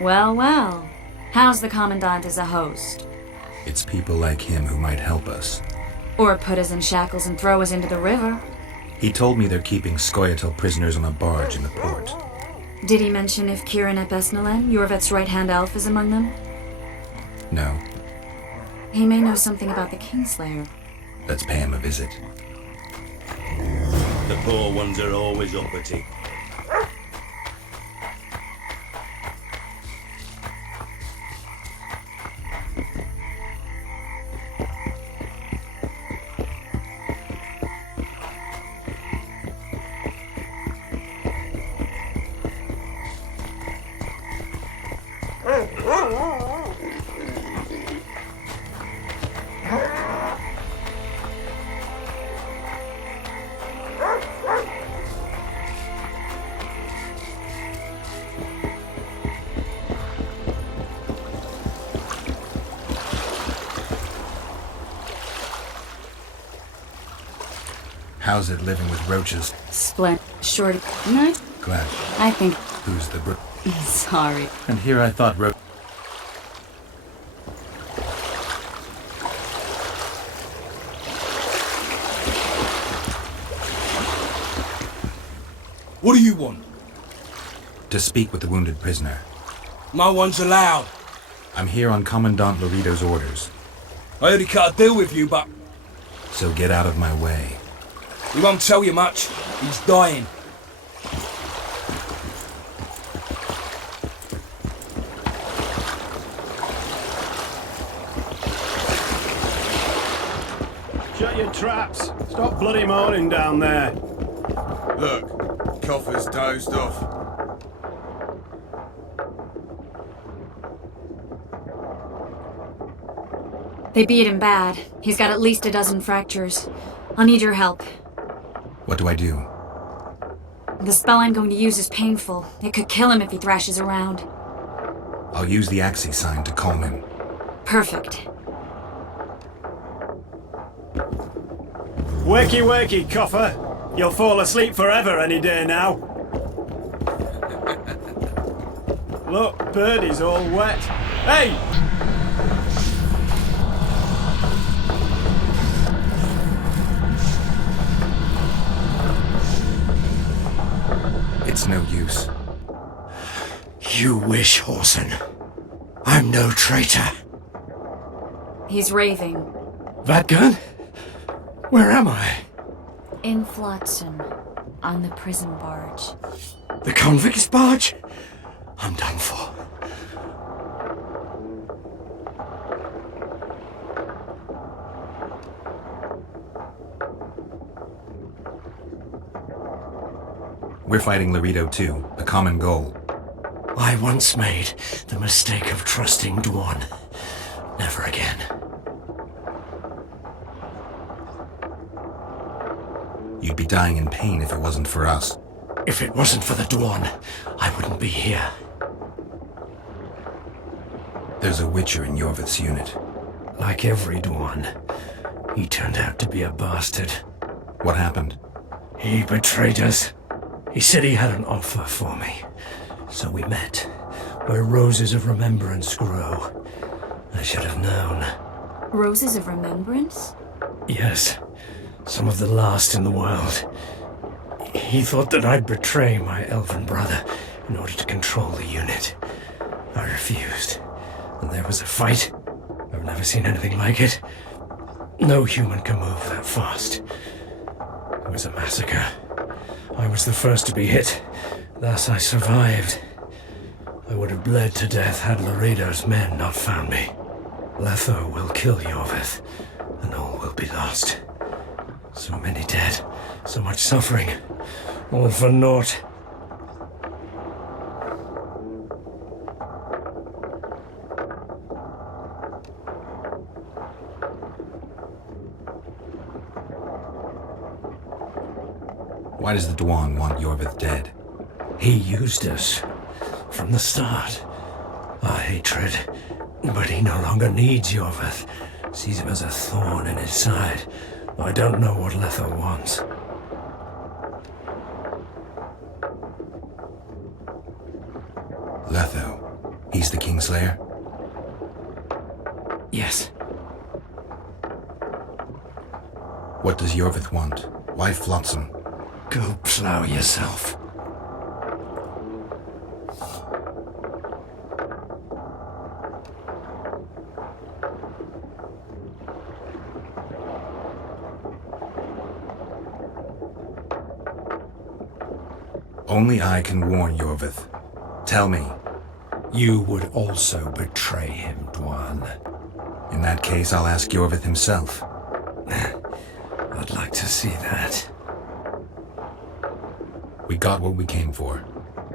Well, well. How's the Commandant as a host? It's people like him who might help us. Or put us in shackles and throw us into the river. He told me they're keeping Scoia'tael prisoners on a barge in the port. Did he mention if Kieran ep Esnalen, Yorvet's right-hand elf, is among them? No. He may know something about the Kingslayer. Let's pay him a visit. The poor ones are always uppity. How's it living with roaches? Splendid. Shorty. No? Glad. I think... Who's the Sorry. And here I thought What do you want? to speak with the wounded prisoner. No one's allowed. I'm here on Commandant Lorito's orders. I heard he cut a deal with you, but So get out of my way. he won't tell you much. He's dying. Shut your traps. Stop bloody moaning down there. Look, Coffer's dozed off. They beat him bad. He's got at least a dozen fractures. I'll need your help. What do I do? The spell I'm going to use is painful. It could kill him if he thrashes around. I'll use the Axie sign to calm him. Perfect. Wakey, wakey, Coffer. You'll fall asleep forever any day now. Look, Birdie's all wet. Hey! It's no use. You wish, Horson. I'm no traitor. He's raving. Vadgun? Where am I? In Flotsam, on the prison barge. The convict's barge? I'm done for. We're fighting Lorito too, a common goal. I once made the mistake of trusting Dwan. Never again. You'd be dying in pain if it wasn't for us. If it wasn't for the Dwan, I wouldn't be here. There's a Witcher in Yorvith's unit. Like every Dwan, he turned out to be a bastard. What happened? He betrayed us. He said he had an offer for me. So we met, where roses of remembrance grow. I should have known. Roses of Remembrance? Yes, some of the last in the world. He thought that I'd betray my elven brother in order to control the unit. I refused, and there was a fight. I've never seen anything like it. No human can move that fast. It was a massacre. I was the first to be hit. Thus I survived. I would have bled to death had Lorito's men not found me. Letho will kill Yorvith, and all will be lost. So many dead, so much suffering, all for naught. Why does the Dwan want Yorvith dead? He used us from the start. Our hatred. But he no longer needs Yorvith. Sees him as a thorn in his side. I don't know what Letho wants. Letho. He's the Kingslayer? Yes. What does Yorvith want? Why Flotsam? Go plow yourself. Only I can warn Yorvith. Tell me. You would also betray him, Dwan. In that case, I'll ask Yorvith himself. I'd like to see that. We got what we came for.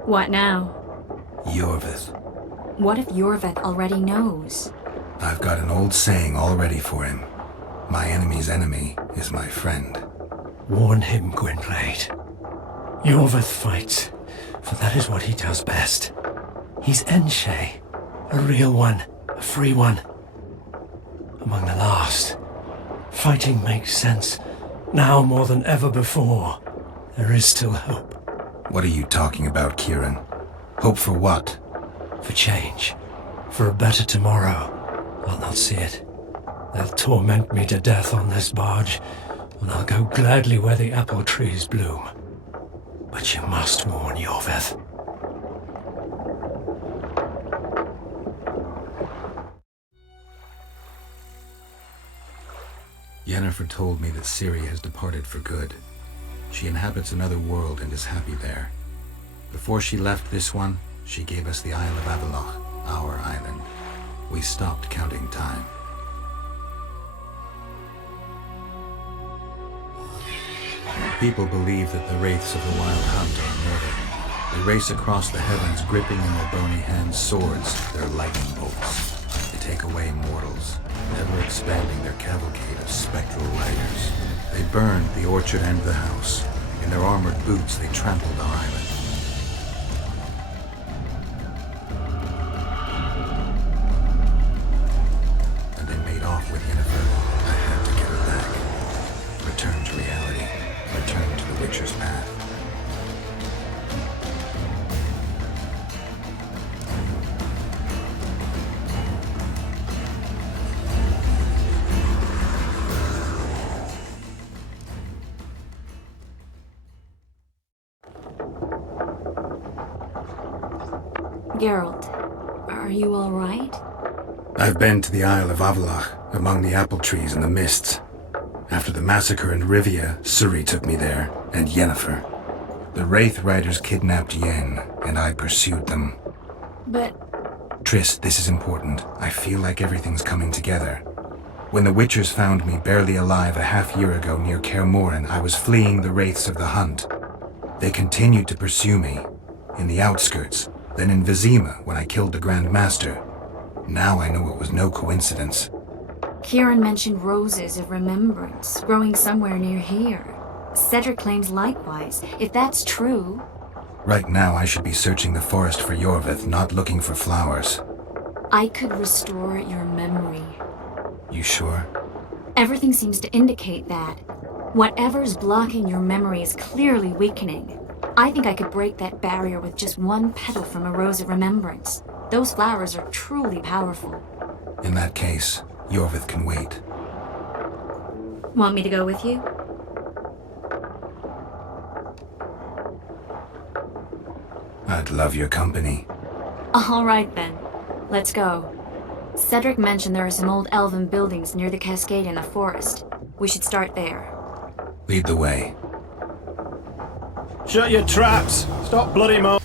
What now? Yorvith. What if Yorvith already knows? I've got an old saying all ready for him. My enemy's enemy is my friend. Warn him, Gwynblade. Yorvith fights, for that is what he does best. He's Enshe, a real one, a free one. Among the last. Fighting makes sense. Now more than ever before, there is still hope. What are you talking about, Kieran? Hope for what? For change. For a better tomorrow. I'll not see it. They'll torment me to death on this barge, and I'll go gladly where the apple trees bloom. But you must warn Yorvith. Yennefer told me that Ciri has departed for good. She inhabits another world and is happy there. Before she left this one, she gave us the Isle of Avalok, our island. We stopped counting time. People believe that the wraiths of the Wild Hunt are immortal. They race across the heavens, gripping in their bony hands swords, their lightning bolts. They take away mortals, ever expanding their cavalcade of spectral riders. They burned the orchard and the house. In their armored boots, they trampled our island. And they made off with Yennefer. I had to get her back. Return to reality. Return to the Witcher's path. Geralt, are you all right? I've been to the Isle of Avalok, among the apple trees and the mists. After the massacre in Rivia, Ciri took me there, and Yennefer. The Wraith Riders kidnapped Yen, and I pursued them. But... Triss, this is important. I feel like everything's coming together. When the Witchers found me barely alive a half-year ago near Kaer Morhen, I was fleeing the Wraiths of the Hunt. They continued to pursue me, in the outskirts, then in Vizima when I killed the Grand Master. Now I know it was no coincidence. Kieran mentioned roses of remembrance growing somewhere near here. Cedric claims likewise. If that's true... Right now I should be searching the forest for Yorvith, not looking for flowers. I could restore your memory. You sure? Everything seems to indicate that. Whatever's blocking your memory is clearly weakening. I think I could break that barrier with just one petal from a rose of remembrance. Those flowers are truly powerful. In that case, Yorvith can wait. Want me to go with you? I'd love your company. All right then. Let's go. Cedric mentioned there are some old elven buildings near the cascade in the forest. We should start there. Lead the way. Shut your traps! Stop bloody mo-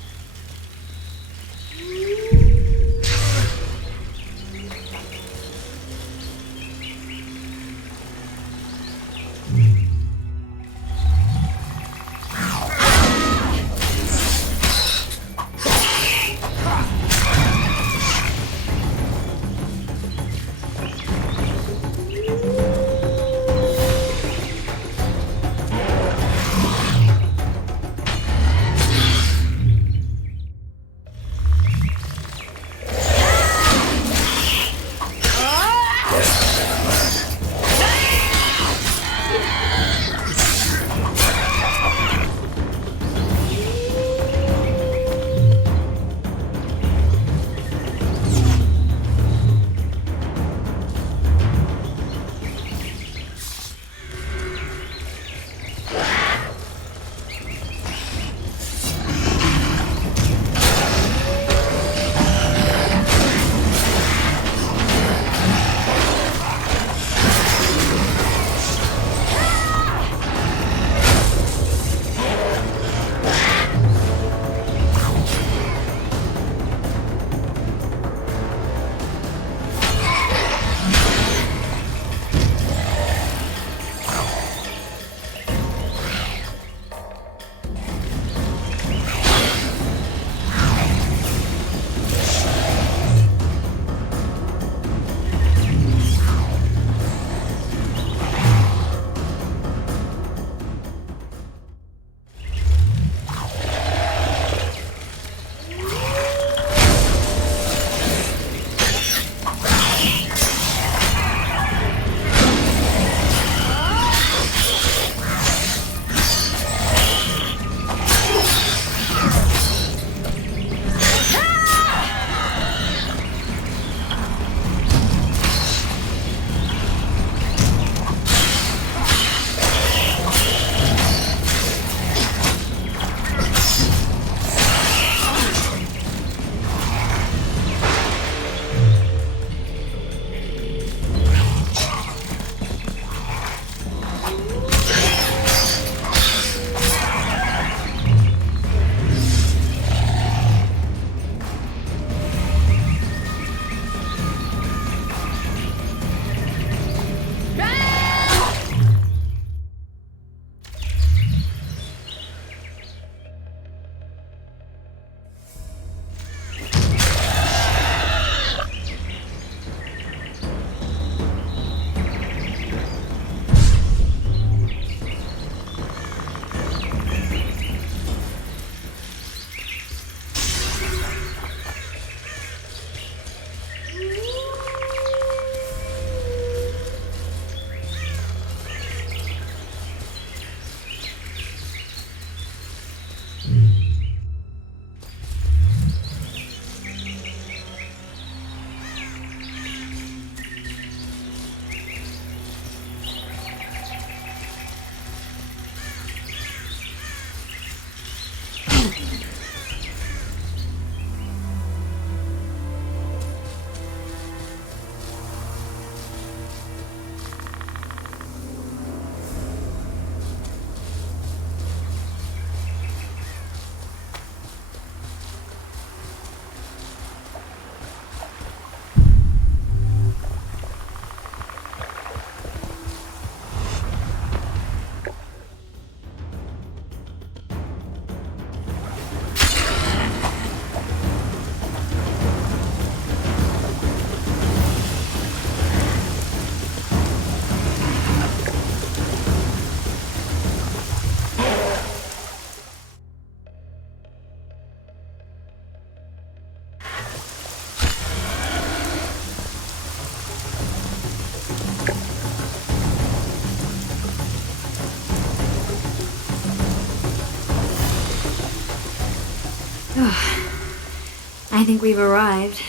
I think we've arrived.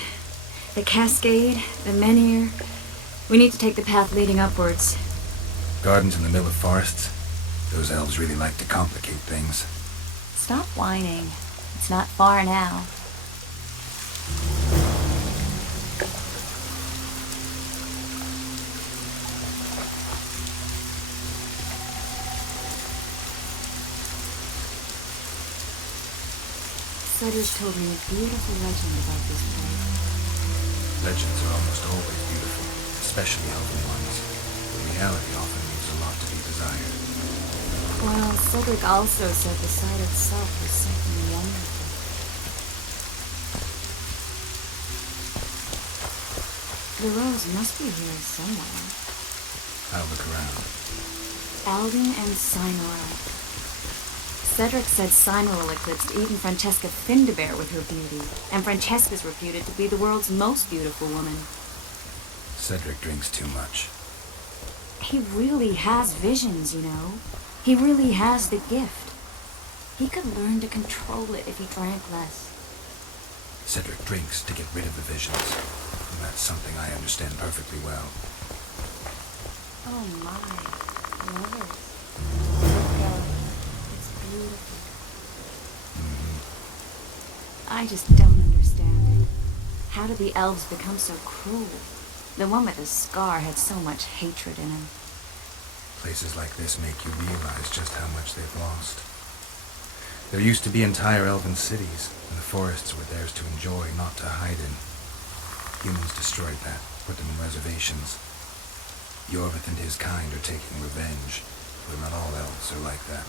The cascade, the menhir. We need to take the path leading upwards. Gardens in the middle of forests. Those elves really like to complicate things. Stop whining. It's not far now. Cedric told me a beautiful legend about this place. Legends are almost always beautiful, especially elven ones. The reality often leaves a lot to be desired. Well, Cedric also said the site itself was something wonderful. The rose must be here somewhere. I'll look around. Alden and Cynora. Cedric said Cynora eclipsed even Francesca Findabair with her beauty, and Francesca's reputed to be the world's most beautiful woman. Cedric drinks too much. He really has visions, you know. He really has the gift. He could learn to control it if he drank less. Cedric drinks to get rid of the visions. And that's something I understand perfectly well. Oh my, lovers. Look out. It's beautiful. I just don't understand it. How did the elves become so cruel? The one with the scar had so much hatred in him. Places like this make you realize just how much they've lost. There used to be entire elven cities, and the forests were theirs to enjoy, not to hide in. Humans destroyed that, put them in reservations. Yorvith and his kind are taking revenge, but not all elves are like that.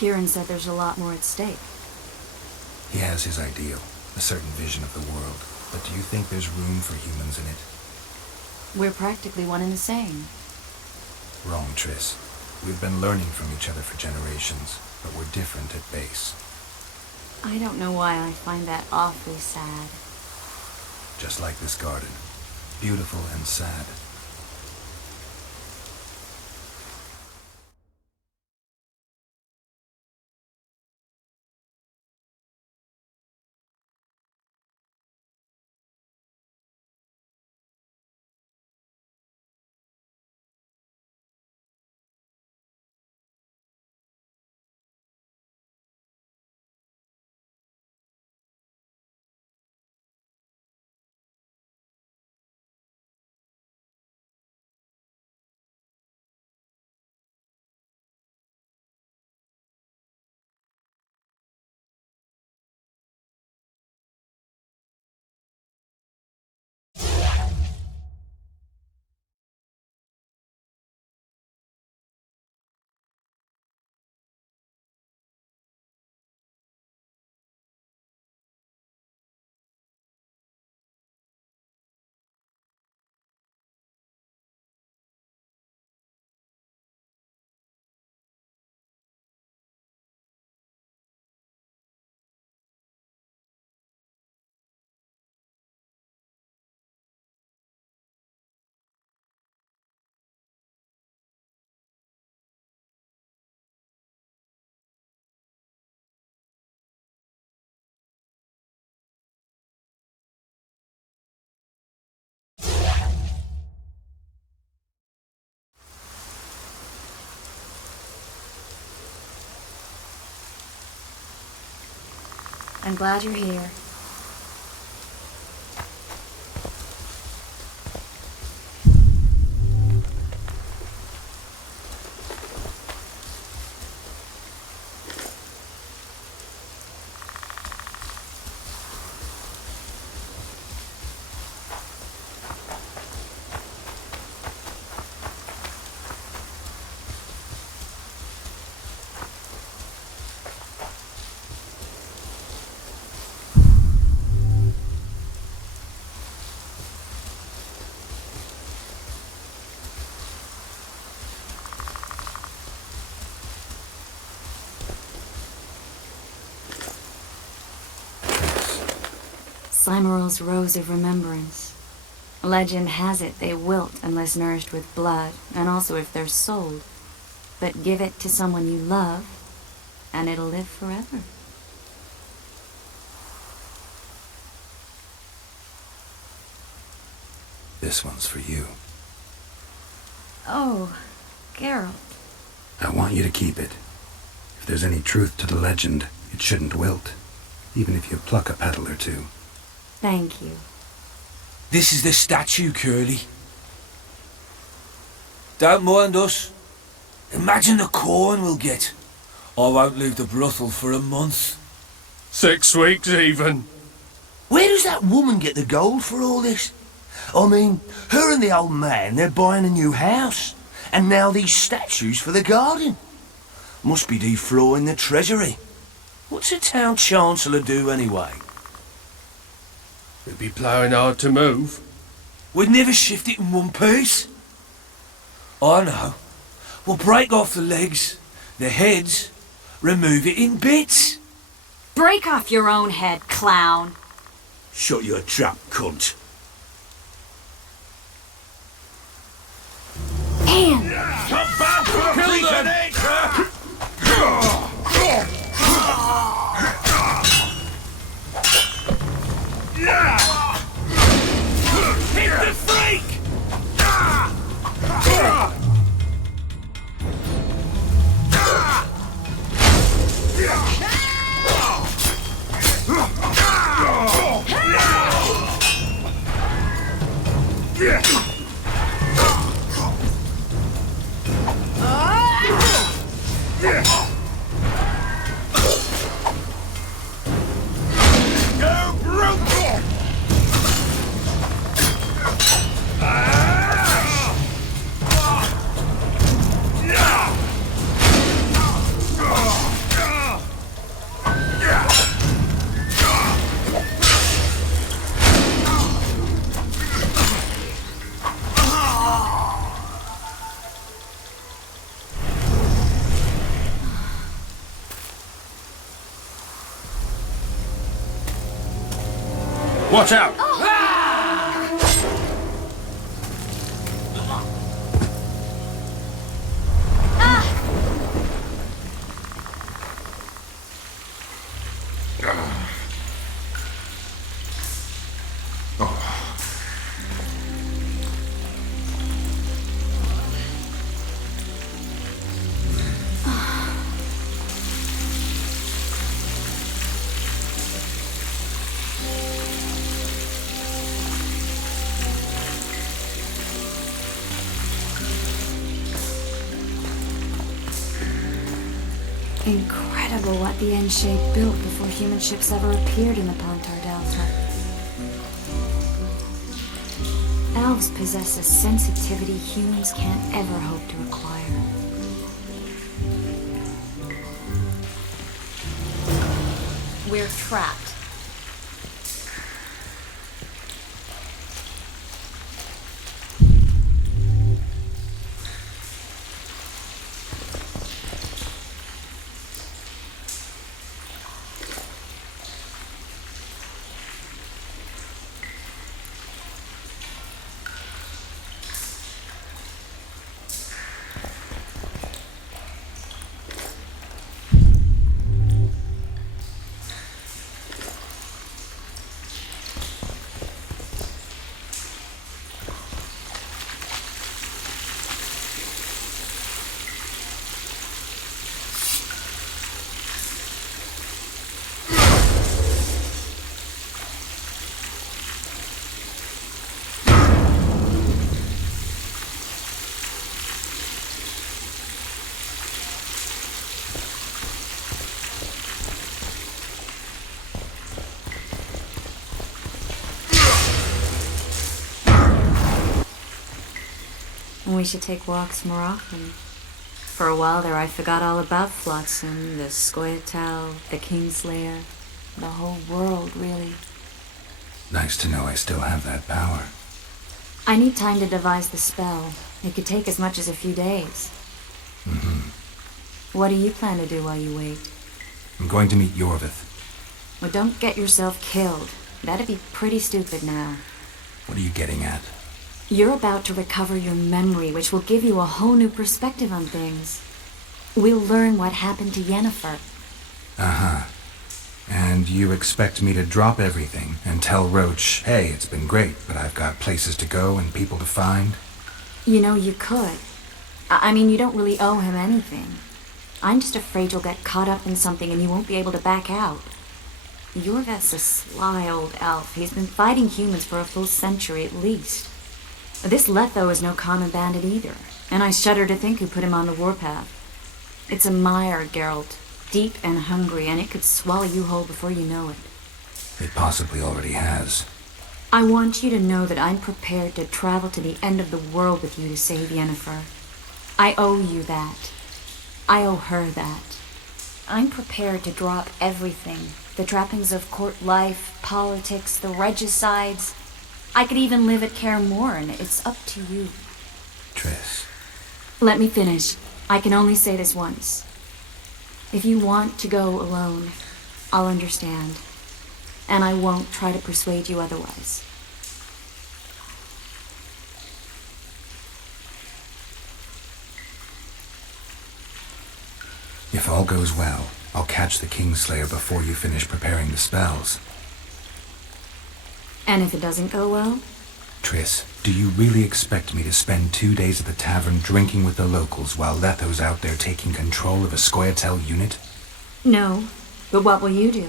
Kieran said there's a lot more at stake. He has his ideal, a certain vision of the world, but do you think there's room for humans in it? We're practically one and the same. Wrong, Triss. We've been learning from each other for generations, but we're different at base. I don't know why I find that awfully sad. Just like this garden. Beautiful and sad. I'm glad you're here. Cymoral's Rose of Remembrance. Legend has it they wilt unless nourished with blood, and also if they're sold. But give it to someone you love, and it'll live forever. This one's for you. Oh, Geralt. I want you to keep it. If there's any truth to the legend, it shouldn't wilt, even if you pluck a petal or two. Thank you. This is the statue, Curly. Don't mind us. Imagine the corn we'll get. I won't leave the brothel for a month. 6 weeks even. Where does that woman get the gold for all this? I mean, her and the old man, they're buying a new house. And now these statues for the garden. Must be defraying the treasury. What's a town chancellor do anyway? We'd be ploughing hard to move. We'd never shift it in one piece. I know. We'll break off the legs, the heads, remove it in bits. Break off your own head, clown. Shut your trap, cunt. And Kill them! Hit the freak! Watch out! incredible what the N-shape built before human ships ever appeared in the Pontar Delta. Elves possess a sensitivity humans can't ever hope to acquire. We're trapped. We should take walks more often. For a while there I forgot all about Flotsam, the Scoia'tael, the Kingslayer, the whole world, really. Nice to know I still have that power. I need time to devise the spell. It could take as much as a few days. What do you plan to do while you wait? I'm going to meet Yorvith. Well, don't get yourself killed. That'd be pretty stupid now. What are you getting at? You're about to recover your memory, which will give you a whole new perspective on things. We'll learn what happened to Yennefer. Uh-huh. And you expect me to drop everything and tell Roach, hey, it's been great, but I've got places to go and people to find? You know, you could. I mean, you don't really owe him anything. I'm just afraid you'll get caught up in something and you won't be able to back out. Yorvet's a sly old elf. He's been fighting humans for a full century at least. This Letho is no common bandit either, and I shudder to think who put him on the warpath. It's a mire, Geralt. Deep and hungry, and it could swallow you whole before you know it. It possibly already has. I want you to know that I'm prepared to travel to the end of the world with you to save Yennefer. I owe you that. I owe her that. I'm prepared to drop everything. The trappings of court life, politics, the regicides. I could even live at Kaer Morhen. It's up to you. Triss. Let me finish. I can only say this once. If you want to go alone, I'll understand. And I won't try to persuade you otherwise. If all goes well, I'll catch the Kingslayer before you finish preparing the spells. And if it doesn't go well? Triss, do you really expect me to spend 2 days at the tavern drinking with the locals while Letho's out there taking control of a Scoia'tael unit? No, but what will you do?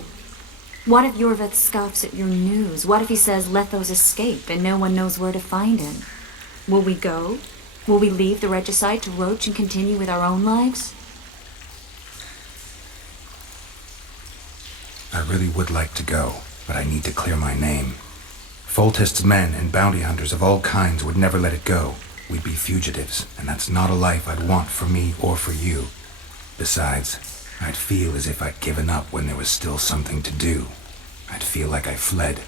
What if Yorvet scoffs at your news? What if he says Letho's escaped and no one knows where to find him? Will we go? Will we leave the regicide to Roach and continue with our own lives? I really would like to go, but I need to clear my name. Foltest's men and bounty hunters of all kinds would never let it go. We'd be fugitives, and that's not a life I'd want for me or for you. Besides, I'd feel as if I'd given up when there was still something to do. I'd feel like I fled,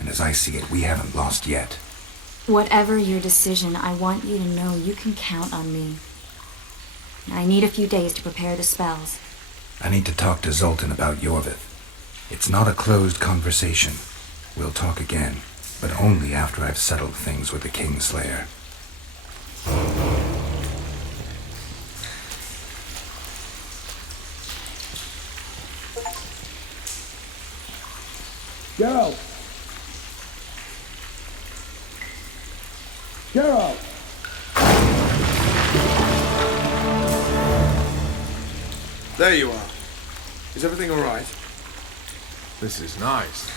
and as I see it, we haven't lost yet. Whatever your decision, I want you to know you can count on me. I need a few days to prepare the spells. I need to talk to Zoltan about Yorvith. It's not a closed conversation. We'll talk again, but only after I've settled things with the Kingslayer. Geralt! Geralt! There you are. Is everything all right? This is nice.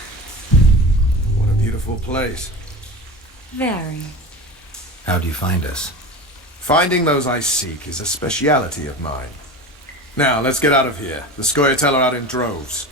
What a beautiful place. Very. How'd you find us? Finding those I seek is a speciality of mine. Now, let's get out of here. The Scoia'tael are out in droves.